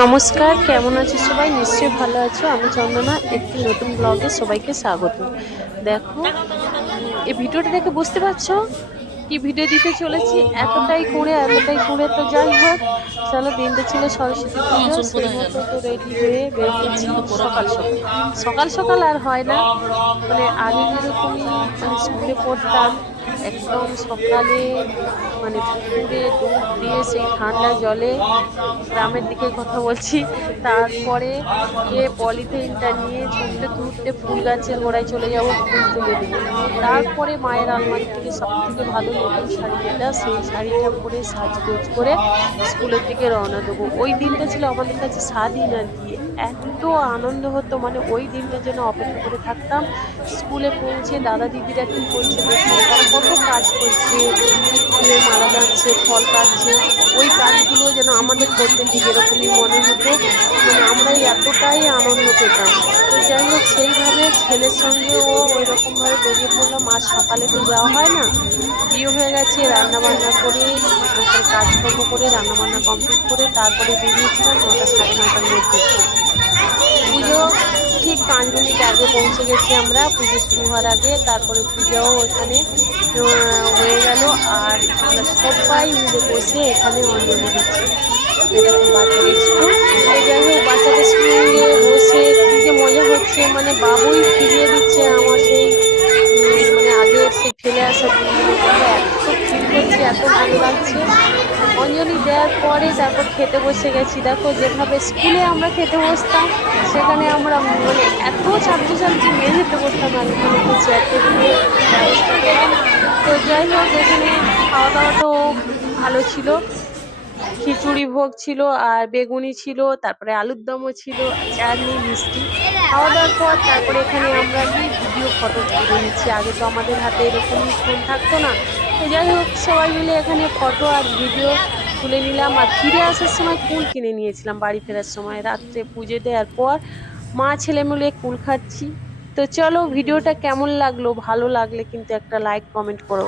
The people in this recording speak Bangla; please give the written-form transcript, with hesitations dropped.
নমস্কার, কেমন আছো সবাই? নিশ্চয়ই ভালো আছো। আমি চন্দনা, একটি নতুন ব্লগে সবাইকে স্বাগত। দেখো, এই ভিডিওটা দেখে বুঝতে পারছো কি ভিডিও দিতে চলেছি। এতটাই কুঁড়ে তো যাই হোক, চলো। দিনটা ছিল সরস্বতী পুজো, সেই মতো তো রেডি হয়ে বেরিয়েছি সকাল সকাল। সকাল সকাল আর হয় না, মানে আগে যেরকমই মানে স্কুলে পড়তাম, একদম সকালে মানে পুকুরে ডুব দিয়ে সেই ঠান্ডা জলে, গ্রামের দিকের কথা বলছি। তারপরে গিয়ে পলিথিনটা নিয়ে ছুটতে ছুটতে ফুল গাছের গোড়ায় চলে যাব ফুল তুলে দেবো, দিয়ে তারপরে মায়ের আলমারি থেকে সব থেকে ভালো নতুন শাড়ি যেটা, সেই শাড়িটা পরে সাজগোজ করে স্কুলের দিকে রওনা দেবো। ওই দিনটা ছিল আমাদের কাছে স্বাধীন আর কি। এত আনন্দ হতো, মানে ওই দিনটার জন্য অপেক্ষা করে থাকতাম। স্কুলে পৌঁছে দাদা দিদিরা কি করছে দেখতাম, তারা কত কাজ করছে, ফুলের মালা গাঁথছে, ফল কাটছে। ওই কাজগুলো যেন আমাদের করতে ঠিক এরকমই মনে হতো, মানে আমরাই এতটাই আনন্দ পেতাম। তো যাই হোক, সেইভাবে ছেলের সঙ্গেও ওই রকম ভাবে বেরিয়ে পড়লাম। আজ সকালে তো যাওয়া হয় না, বিয়ে হয়ে গেছে, রান্না বান্না করে সংসারে কাজকর্ম করে রান্না বান্না কমপ্লিট করে তারপরে বেরিয়েছিলাম 9টা সাড়ে 9টার মধ্যে। পুজো ঠিক 5 মিনিট আগে পৌঁছে গেছি আমরা, পুজো শুরু হওয়ার আগে। তারপরে পূজাও এখানে হয়ে গেল, আর আমরা সবাই মিলে বসে এখানে অঞ্জলি দিচ্ছি। এরকম বাচ্চাদের স্কুল। তো যাই হোক, বাচ্চাদের সঙ্গে বসে কি যে মজা হচ্ছে, মানে বাবুই ফিরিয়ে দিচ্ছে আমার সেই মানে আগের সেই ফেলে আসা দিনগুলোর কথা। এত ফিল করছি, এত ভালো লাগছে। অঞ্জলি দেওয়ার পরে তারপর খেতে বসে গেছি। দেখো, যেভাবে স্কুলে আমরা খেতে বসতাম, সেখানে আমরা মানে এত ছাত্রছাত্রী মেঝেতে বসতাম, আর এখানে একটু চেয়ার টেবিলের ব্যবস্থা করা। তো যাই হোক, এখানে খাওয়া দাওয়াটাও ভালো ছিল। খিচুড়ি ভোগ ছিল, আর বেগুনি ছিল, তারপরে আলুর দমও ছিল, চাটনি, মিষ্টি। খাওয়া দাওয়ার পর তারপরে এখানে আমরা কি ভিডিও ফটো তুলে নিচ্ছি। আগে তো আমাদের হাতে এরকমই ফোন থাকতো না। তো যাই হোক, সবাই মিলে এখানে ফটো আর ভিডিও তুলে নিলাম। আর ফিরে আসার সময় কুল কিনে নিয়েছিলাম, বাড়ি ফেরার সময় রাত্রে পুজো দেওয়ার পর মা ছেলে মিলে কুল খাচ্ছি। তো চলো, ভিডিওটা কেমন লাগলো, ভালো লাগলে কিন্তু একটা লাইক কমেন্ট করো।